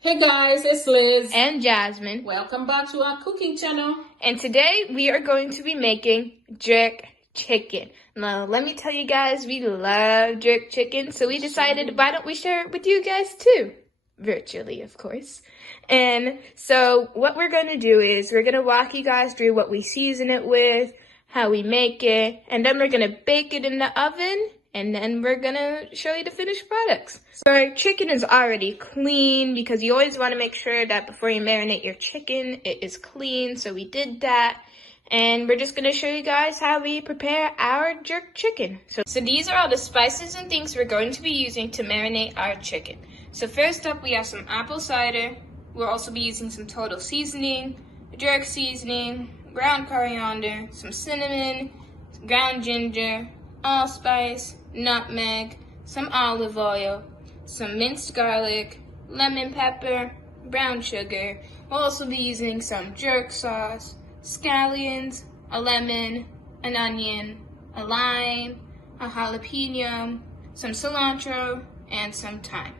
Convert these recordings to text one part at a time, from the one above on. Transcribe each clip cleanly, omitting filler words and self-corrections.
Hey guys, it's Liz and Jasmine. Welcome back to our cooking channel. And today we are going to be making jerk chicken. Now, let me tell you guys, we love jerk chicken, so we decided why don't we share it with you guys too? Virtually, of course. And so what we're going to do is we're going to walk you guys through what we season it with, how we make it, and then we're going to bake it in the oven. And then we're gonna show you the finished products. So our chicken is already clean because you always want to make sure that before you marinate your chicken, it is clean. So we did that. And we're just gonna show you guys how we prepare our jerk chicken. So these are all the spices and things we're going to be using to marinate our chicken. So first up, we have some apple cider. We'll also be using some total seasoning, jerk seasoning, ground coriander, some cinnamon, some ground ginger, allspice, nutmeg, some olive oil, some minced garlic, lemon pepper, brown sugar. We'll also be using some jerk sauce, scallions, a lemon, an onion, a lime, a jalapeno, some cilantro, and some thyme.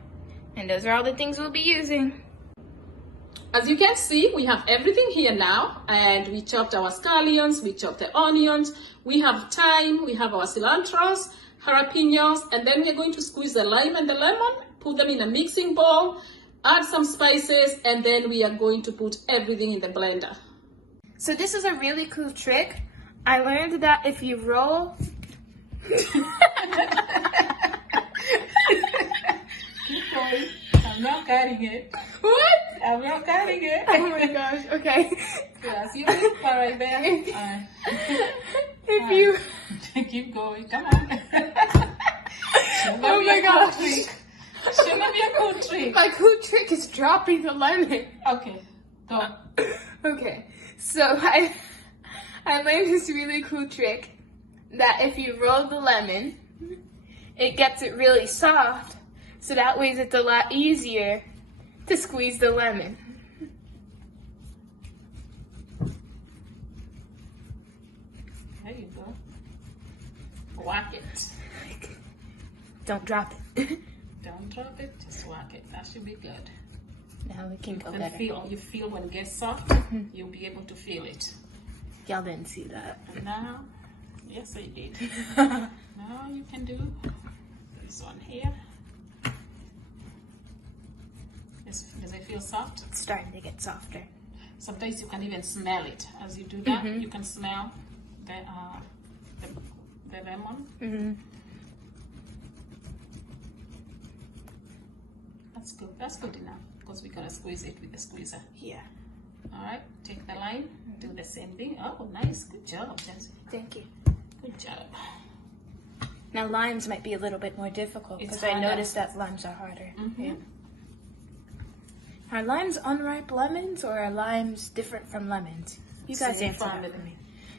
And those are all the things we'll be using. As you can see, we have everything here now, and we chopped our scallions, we chopped the onions, we have thyme, we have our cilantros, jalapenos, and then we're going to squeeze the lime and the lemon, put them in a mixing bowl, add some spices, and then we are going to put everything in the blender. So this is a really cool trick. I learned that if you roll... Keep going. I'm not cutting it. What? I'm not cutting it. Oh my gosh, okay. Yes, you can put right there. If you... Keep going, come on. Oh my gosh. Shouldn't be a cool trick. My cool trick is dropping the lemon. Okay, go. Okay, so I learned this really cool trick that if you roll the lemon, it gets it really soft, so that way it's a lot easier to squeeze the lemon. There you go. Whack it. Don't drop it. Don't drop it, just whack it. That should be good. Now we can go And better. you feel when it gets soft, you'll be able to feel it. Y'all didn't see that. And now, yes I did. Now you can do this one here. Does it feel soft? It's starting to get softer. Sometimes you can even smell it. As you do that, you can smell the lemon. That's good. That's good enough because we're gonna squeeze it with the squeezer. Yeah. All right. Take the lime. Do the same thing. Oh, nice. Good job, Jasmine. Thank you. Good job. Now limes might be a little bit more difficult It's because I harder. noticed that limes are harder. Mm-hmm. Yeah. Are limes unripe lemons or are limes different from lemons? You guys Same answer that family. for me.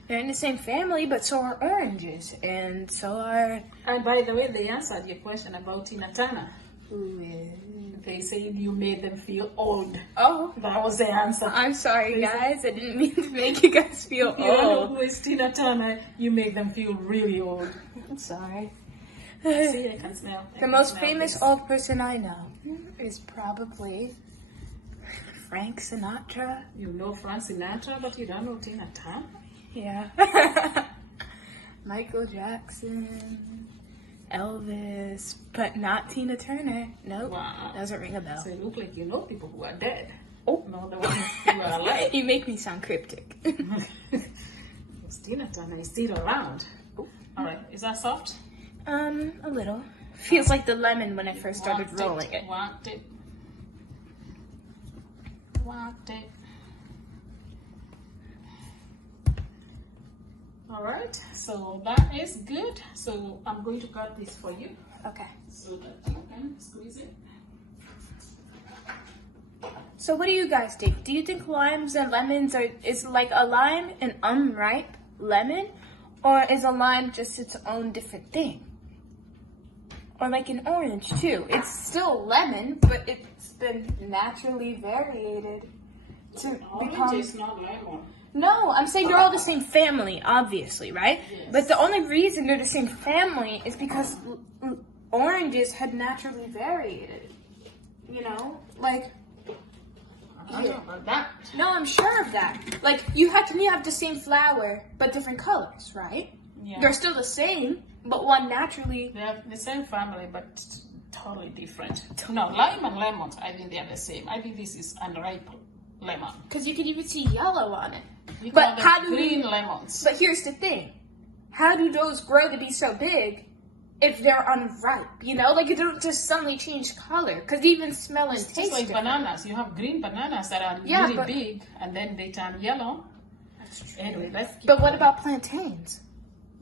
They're in the same family, but so are oranges, and so are... And by the way, they answered your question about Tina Turner. Who is... They said you made them feel old. Oh, That was the answer. I'm sorry, guys. I didn't mean to make you guys feel You don't know old. who is Tina Turner. You made them feel really old. I'm sorry. See, I can smell. The most famous old person I know is probably Frank Sinatra. You know Frank Sinatra, but you don't know Tina Turner? Yeah. Michael Jackson, Elvis, but not Tina Turner. Nope. Wow. Doesn't ring a bell. So it looks like you know people who are dead. Oh. Not the ones who are alive. You make me sound cryptic. Because Tina Turner is still around. Oh. All right. Is that soft? A little. Feels like the lemon when I first started rolling it. Whacked it. Whacked it. All right, so that is good. So I'm going to cut this for you Okay. so that you can squeeze it. So what do you guys think? Do you think limes and lemons is like a lime an unripe lemon? Or is a lime just its own different thing? Or like an orange too. It's still lemon, but it's been naturally variated to become... Orange is not lemon. No, I'm saying they're all the same family, obviously, right? Yes. But the only reason they're the same family is because oranges had naturally variated. You know? Like, I don't know about that. No, I'm sure of that. Like, you have the same flour, but different colors, right? Yeah. They're still the same, but one naturally... They have the same family, but totally different. No, lime and lemons, I think they are the same. I think this is unripe lemon. Because you can even see yellow on it. We But call how them do green lemons. But here's the thing. How do those grow to be so big if they're unripe? You know, like, it don't just suddenly change color. Because even smell and It's taste just like different. bananas. You have green bananas that are Yeah, really but- big, and then they turn yellow. That's true. Anyway, let's keep But what going. about plantains?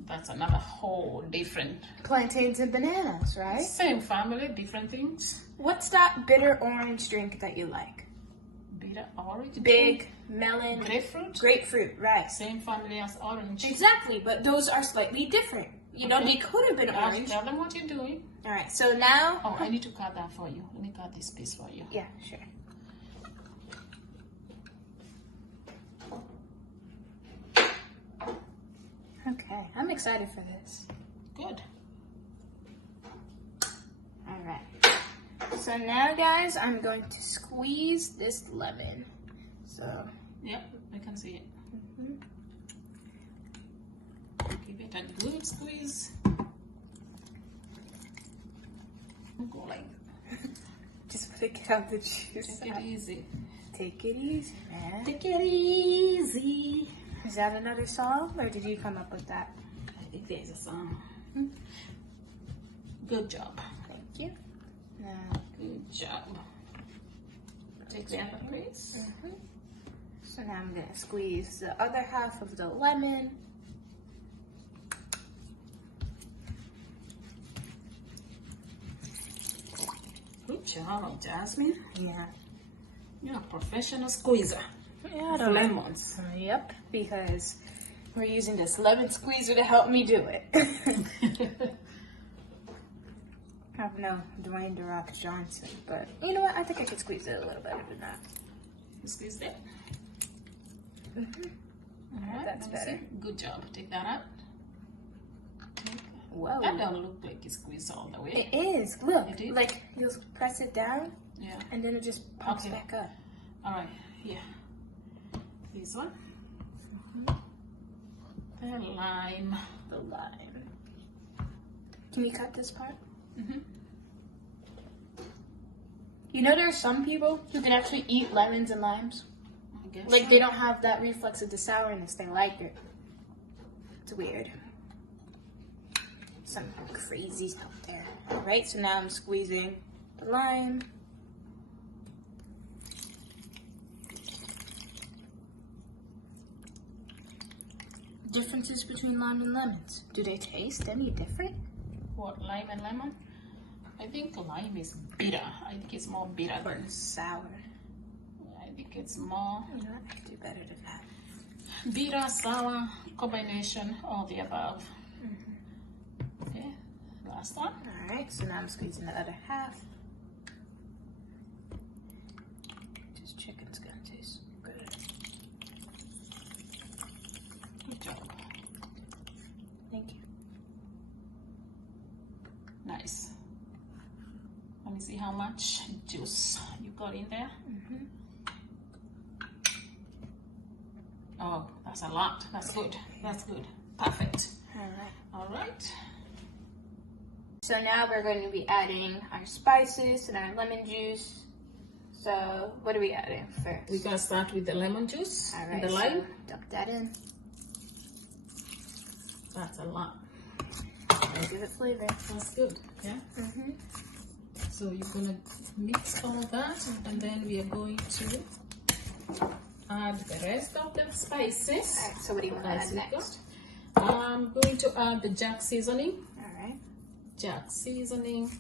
That's another whole different... Plantains and bananas, right? Same family, different things. What's that bitter orange drink that you like? Bitter orange. Big, melon, Grapefruit. grapefruit, right? Same family as orange. Exactly, but those are slightly different. You know, Okay. they could have been Guys, orange. tell them what you're doing. All right, so now... Oh, I need to cut that for you. Let me cut this piece for you. Yeah, sure. Okay, I'm excited for this. Good. All right. So now, guys, I'm going to squeeze this lemon. So, Yep, I can see it. mhm. Give it a good squeeze. Go like Just want to get out the juice. take it easy. Take it easy, man. Take it easy. Is that another song, or did you come up with that? I think there's a song. Good job. Thank you. Now, Good job. Take the other piece. so now I'm gonna squeeze the other half of the lemon. Good job, Jasmine. Yeah. You're a professional squeezer. Yeah, Of lemons. Yep, because we're using this lemon squeezer to help me do it. I have no Dwayne The Rock Johnson, but you know what? I think I could squeeze it a little better than that. You squeeze it. Mhm. Alright, That's let me better. see. Good job. Take that out. Whoa. That don't look like it's squeezed all the way. It is. Look, It is? like you'll press it down Yeah. and then it just pops Okay. back up. Alright, here. This one. The lime. The lime. Can you cut this part? Mm-hmm. You know, there are some people who can actually eat lemons and limes. I guess. Like, they don't have that reflex of the sourness. They like it. It's weird. Some crazies out there. Alright, so now I'm squeezing the lime. Differences between lime and lemons. Do they taste any different? What, lime and lemon? I think lime is bitter. I think it's more bitter Or than... sour? I think it's more You know what? I could do better than that. bitter, sour, combination, all the above. Okay, last one. Alright, so now I'm squeezing the other half. This chicken's gonna taste good. Good job. Thank you. Nice. Let me see how much juice you got in there. Oh, that's a lot. That's good. That's good. Perfect. Alright. All right. So now we're going to be adding our spices and our lemon juice. So what are we adding first? We're gonna start with the lemon juice and Alright, the lime. so dump that in. That's a lot. Give it flavor. That's good. Yeah. Mm-hmm. So you're gonna mix all that, and then we are going to add the rest of the spices. Alright, so what do you want to add As we next? go. I'm going to add the jack seasoning. Alright. Jack seasoning.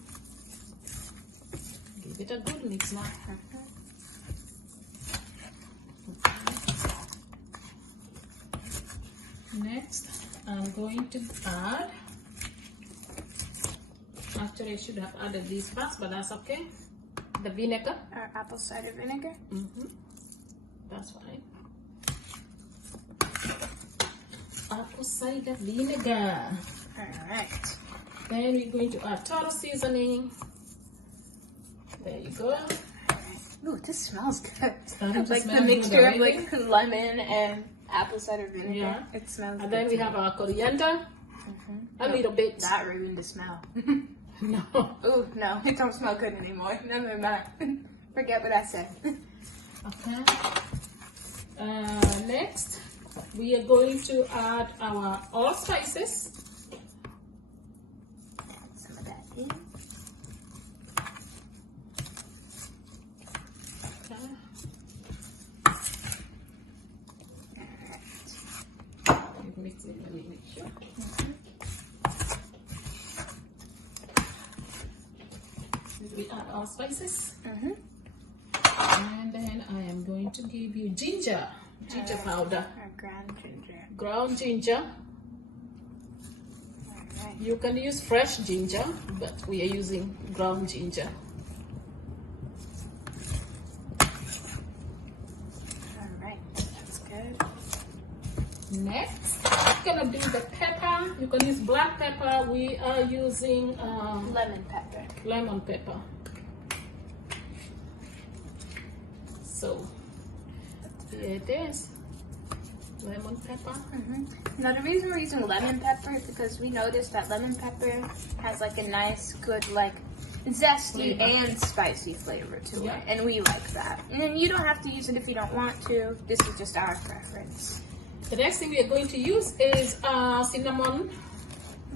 Give it a good mix now. Next, I'm going to add. Actually, I should have added these first, but that's okay. The vinegar. Our apple cider vinegar. That's fine. Apple cider vinegar. Alright. Then we're going to add total seasoning. There you go. Ooh, this smells good. Starting to Like smell the good mixture of already. like lemon and apple cider vinegar. Yeah. It smells And good. then we have our coriander. A little bit. That ruined the smell. No. Ooh, no, it don't smell good anymore. Never mind. Forget what I said. Okay. Next, we are going to add our allspices. Some of that in. Okay. Mix it, let me make sure. We add our spices. And then I am going to give you ginger powder. Or ground ginger. Ground ginger. Alright. You can use fresh ginger, but we are using ground ginger. Alright, that's good. Next, I'm gonna do the pepper. You can use black pepper. We are using Lemon pepper. lemon pepper. So here it is, lemon pepper. Now the reason we're using lemon pepper is because we noticed that lemon pepper has like a nice, good, like zesty Flavor. and spicy flavor to Yeah. it, and we like that. And then you don't have to use it if you don't want to. This is just our preference. The next thing we are going to use is cinnamon,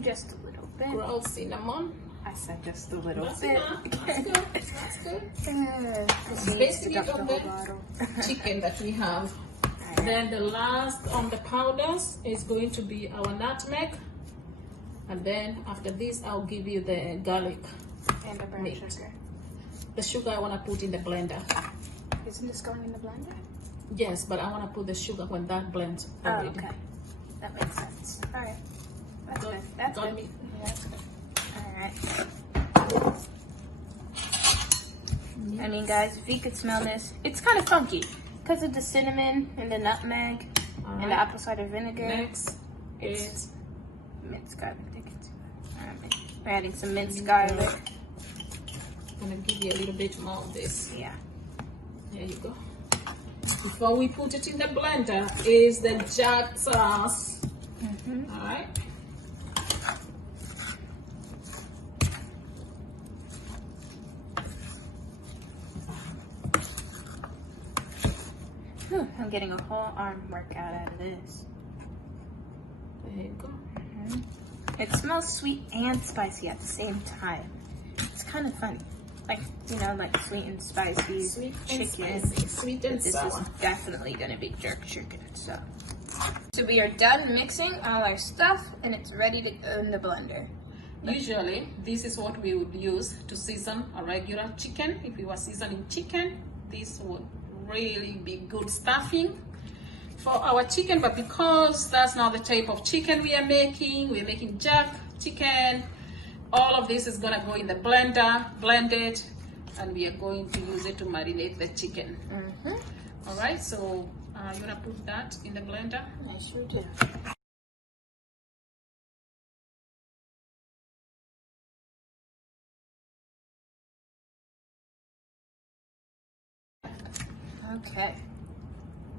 Just a little bit. ground cinnamon. I said just a little That's bit. enough. That's good. That's good. This needs to Basically go the on whole the bottle. chicken that we have. Then the last on the powders is going to be our nutmeg. And then after this, I'll give you the garlic. And the brown Meat. sugar. The sugar I want to put in the blender. Isn't this going in the blender? Yes, but I want to put the sugar when that blends Oh, already. okay. That makes sense. All right. That's Got- good. That's got good. me. Yeah, that's good. All right. I mean, guys, if you could smell this, it's kind of funky because of the cinnamon and the nutmeg All and the right. apple cider vinegar. Next is Minced garlic. All right. We're adding some minced garlic. I'm gonna give you a little bit more of this. Yeah. There you go. Before we put it in the blender is the jerk sauce. All right. Whew, I'm getting a whole arm workout out of this. There you go. It smells sweet and spicy at the same time. It's kind of funny. Like, you know, like sweet and spicy Sweet and chicken. spicy, sweet and But this sour. is definitely going to be jerk chicken. So we are done mixing all our stuff and it's ready to go in the blender. Usually, this is what we would use to season a regular chicken. If we were seasoning chicken, this would really be good stuffing for our chicken. But because that's not the type of chicken we're making jerk chicken, all of this is gonna go in the blender, blend it, and we are going to use it to marinate the chicken. All right, so you wanna put that in the blender? I sure do. Okay.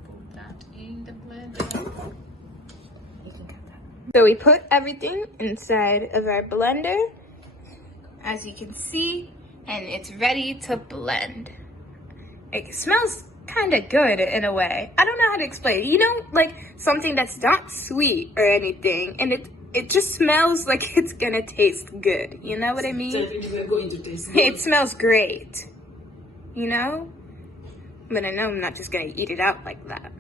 Put that in the blender. So we put everything inside of our blender, as you can see, and it's ready to blend. It smells kind of good in a way. I don't know how to explain it. You know, like something that's not sweet or anything, and it just smells like it's gonna taste good. You know what I mean? Definitely going to taste good. It smells great, you know? But I know I'm not just gonna eat it out like that.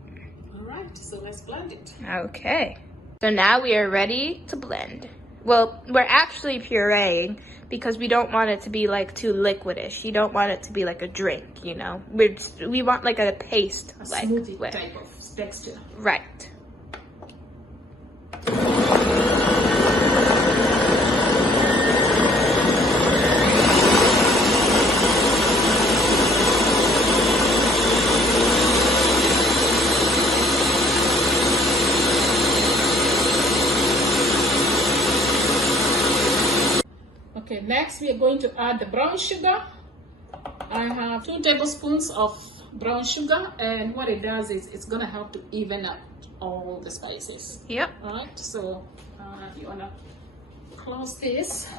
All right, so let's blend it. Okay. So now we are ready to blend. Well, we're actually pureeing because we don't want it to be like too liquidish. You don't want it to be like a drink, you know? We want like a paste, like Smoothie way. type of texture. Right. Okay, next we are going to add the brown sugar. I have 2 tablespoons of brown sugar, and what it does is it's gonna help to even up all the spices. Yep. All right, so you wanna close this.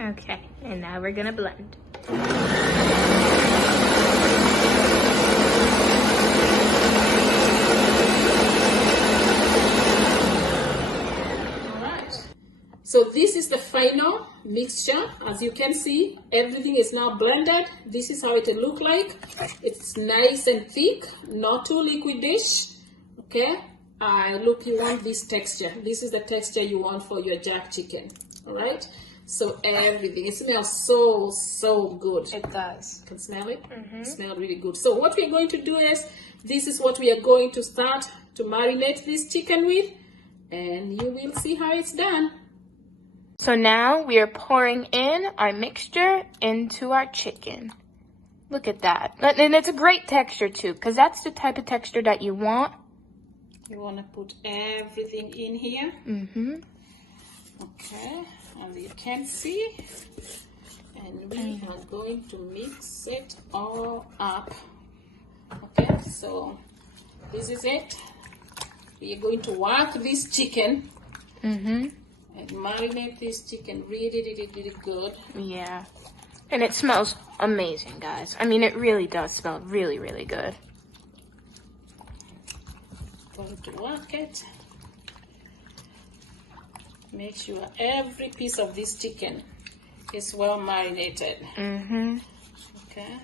Okay, and now we're gonna blend. So this is the final mixture. As you can see, everything is now blended. This is how it will look like. It's nice and thick, not too liquidish. Okay, look, you want this texture. This is the texture you want for your jerk chicken. All right, so everything, it smells so good. It does. You can smell it. It smells really good. So what we're going to do is, this is what we are going to start to marinate this chicken with, and you will see how it's done. So now we are pouring in our mixture into our chicken. Look at that. And it's a great texture too, because that's the type of texture that you want. You want to put everything in here. Okay, and you can see. And we are going to mix it all up. Okay, so this is it. We are going to work this chicken. And marinate this chicken really good. Yeah. And it smells amazing, guys. I mean, it really does smell really good. Going to work it. Make sure every piece of this chicken is well marinated. Okay.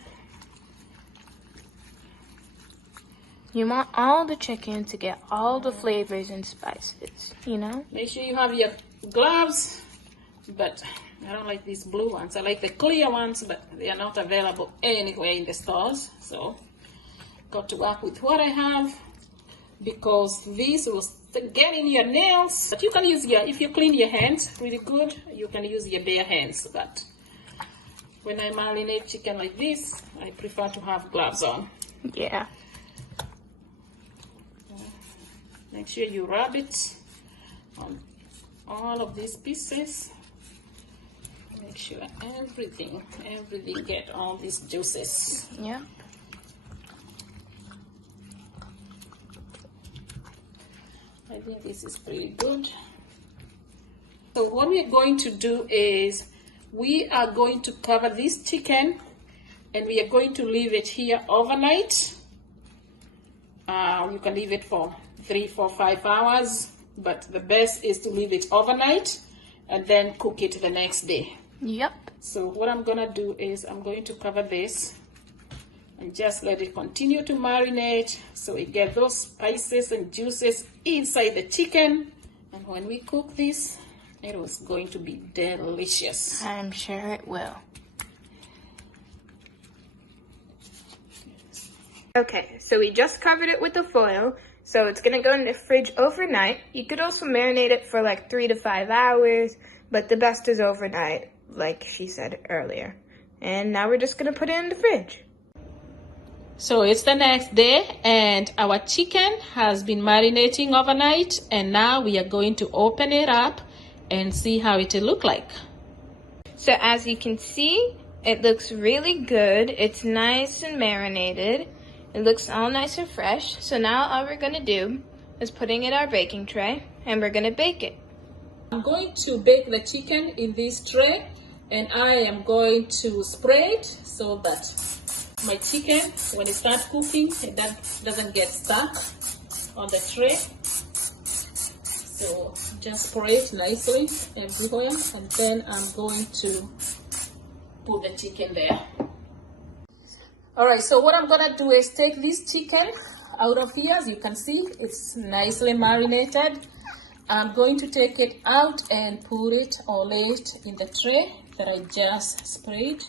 You want all the chicken to get all the flavors and spices, you know? Make sure you have your gloves, but I don't like these blue ones. I like the clear ones, but they are not available anywhere in the stores. So, got to work with what I have, because this will get in your nails. But you can use if you clean your hands really good, you can use your bare hands. But when I marinate chicken like this, I prefer to have gloves on. Yeah. Make sure you rub it on all of these pieces. Make sure everything get all these juices. Yeah. I think this is pretty good. So what we are going to do is, we are going to cover this chicken and we are going to leave it here overnight. You can leave it for 3, 4, 5 hours, but the best is to leave it overnight and then cook it the next day. Yep. So what I'm gonna do is, I'm going to cover this and just let it continue to marinate so it gets those spices and juices inside the chicken. And when we cook this, it was going to be delicious. I'm sure it will. Okay, so we just covered it with the foil. So it's gonna go in the fridge overnight. You could also marinate it for like 3 to 5 hours, but the best is overnight, like she said earlier. And now we're just gonna put it in the fridge. So it's the next day and our chicken has been marinating overnight, and now we are going to open it up and see how it will look like. So as you can see, it looks really good. It's nice and marinated. It looks all nice and fresh. So now all we're gonna do is putting it in our baking tray and we're gonna bake it. I'm going to bake the chicken in this tray, and I am going to spray it so that my chicken, when it starts cooking, it doesn't get stuck on the tray. So just spray it nicely everywhere, and then I'm going to put the chicken there. All right, so what I'm gonna do is take this chicken out of here. As you can see, it's nicely marinated. I'm going to take it out and put it or lay it in the tray that I just sprayed.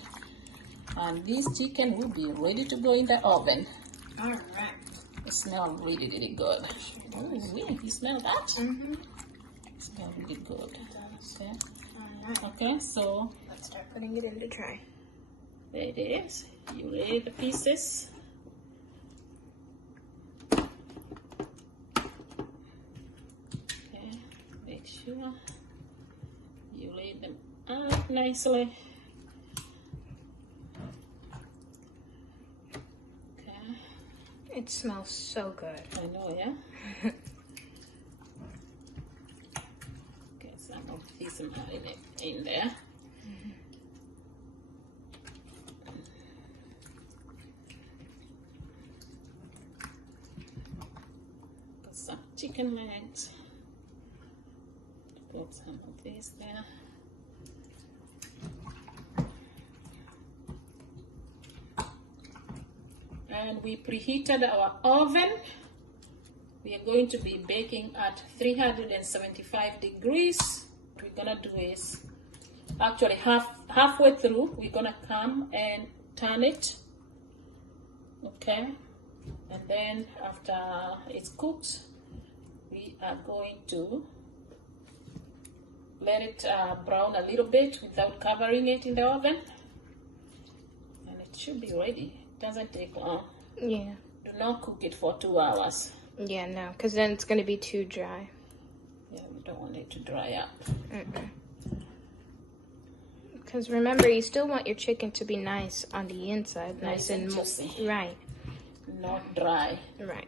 And this chicken will be ready to go in the oven. All right. It smells really good. Oh, really? You smell that? It smells really good. Okay. Okay, so Let's start putting it in the tray. there it is. You lay the pieces. Okay, make sure you lay them out nicely. Okay. It smells so good. I know, yeah? Okay, so I'm going to put some marinade in there. Put some chicken legs. Put some of this there. And we preheated our oven. We are going to be baking at 375 degrees. What we're gonna do is, actually halfway through, we're gonna come and turn it. Okay, and then after it's cooked, we are going to let it brown a little bit without covering it in the oven, and it should be ready. It doesn't take long. Yeah. Do not cook it for 2 hours. Yeah, no, because then it's going to be too dry. Yeah, we don't want it to dry up. Because remember, you still want your chicken to be nice on the inside. Nice and juicy. Right. Not dry. Right.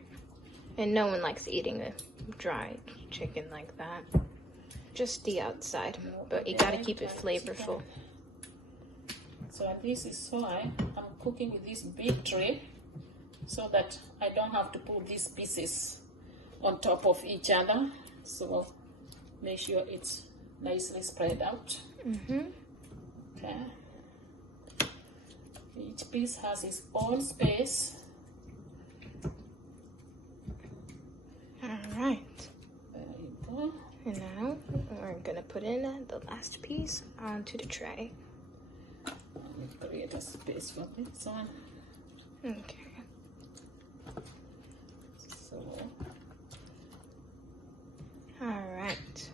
And no one likes eating a dry chicken like that. Just the outside. But you got to keep it flavorful. So this is why I'm cooking with this big tray, so that I don't have to put these pieces on top of each other. So make sure it's nicely spread out. Okay. Each piece has its own space. All right. There you go. And now we're going to put in the last piece onto the tray. Let me create a space for this one. Okay. So, All right.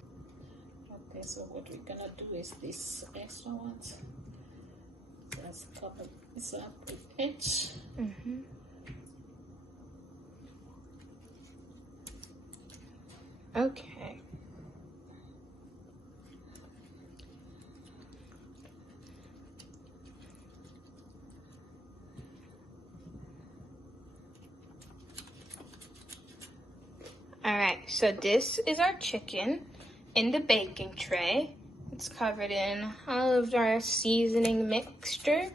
okay, so what we're gonna do is this extra ones. Just cover this up with edge. Okay. All right, so this is our chicken in the baking tray. It's covered in all of our seasoning mixture.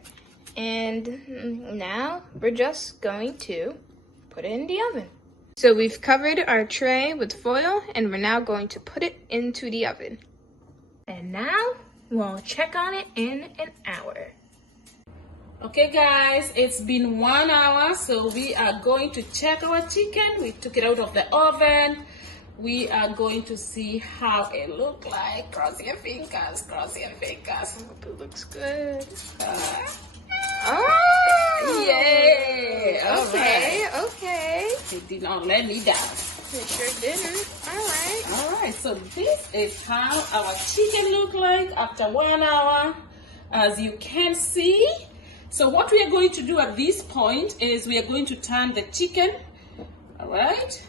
And now we're just going to put it in the oven. So we've covered our tray with foil and we're now going to put it into the oven. And now we'll check on it in an hour. Okay guys, it's been 1 hour, so we are going to check our chicken. We took it out of the oven. We are going to see how it looks like. Cross your fingers, cross your fingers. Hope it looks good. Oh! Yay! Okay, okay. It did not let me down. It sure didn't. Alright. Alright, so this is how our chicken look like after 1 hour. As you can see. So what we are going to do at this point is we are going to turn the chicken. Alright.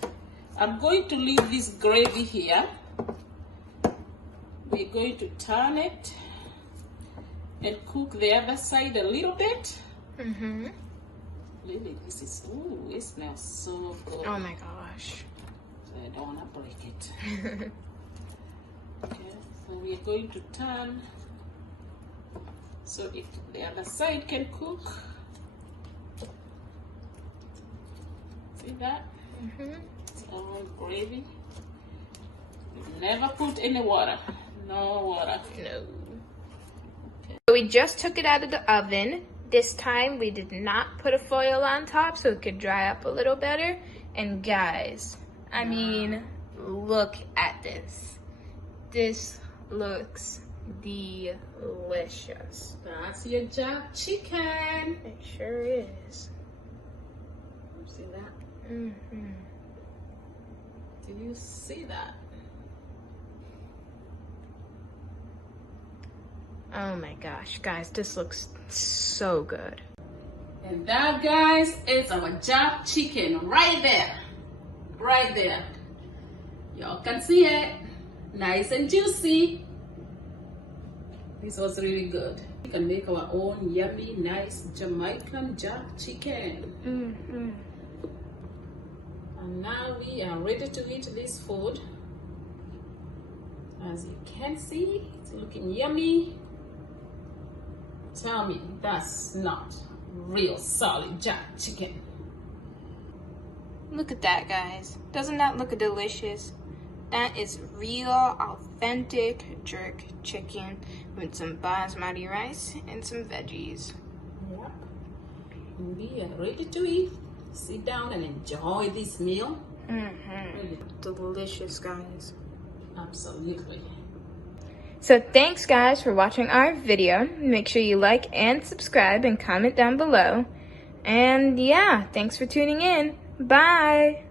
I'm going to leave this gravy here. We're going to turn it and cook the other side a little bit. Really, this is, ooh, it smells so good. Oh my gosh. I don't want to break it. Okay, so we are going to turn so if the other side can cook. See that? It's all gravy. We never put any water. No water. No. So we just took it out of the oven. This time we did not put a foil on top so it could dry up a little better. And guys, I mean, look at this. This looks delicious. That's your jerk chicken. It sure is. See that? Do you see that? Oh my gosh, guys, this looks so good. And that, guys, is our jerk chicken right there. Right there. Y'all can see it. Nice and juicy. This was really good. We can make our own yummy, nice Jamaican jerk chicken. Mm-hmm. And now we are ready to eat this food. As you can see, it's looking yummy. Tell me that's not real solid jerk chicken. Look at that, guys. Doesn't that look delicious? That is real, authentic jerk chicken with some basmati rice and some veggies. Yep. We are ready to eat. Sit down and enjoy this meal. Mm-hmm. Delicious, guys. Absolutely. So thanks, guys, for watching our video. Make sure you like and subscribe and comment down below. And yeah, thanks for tuning in. Bye.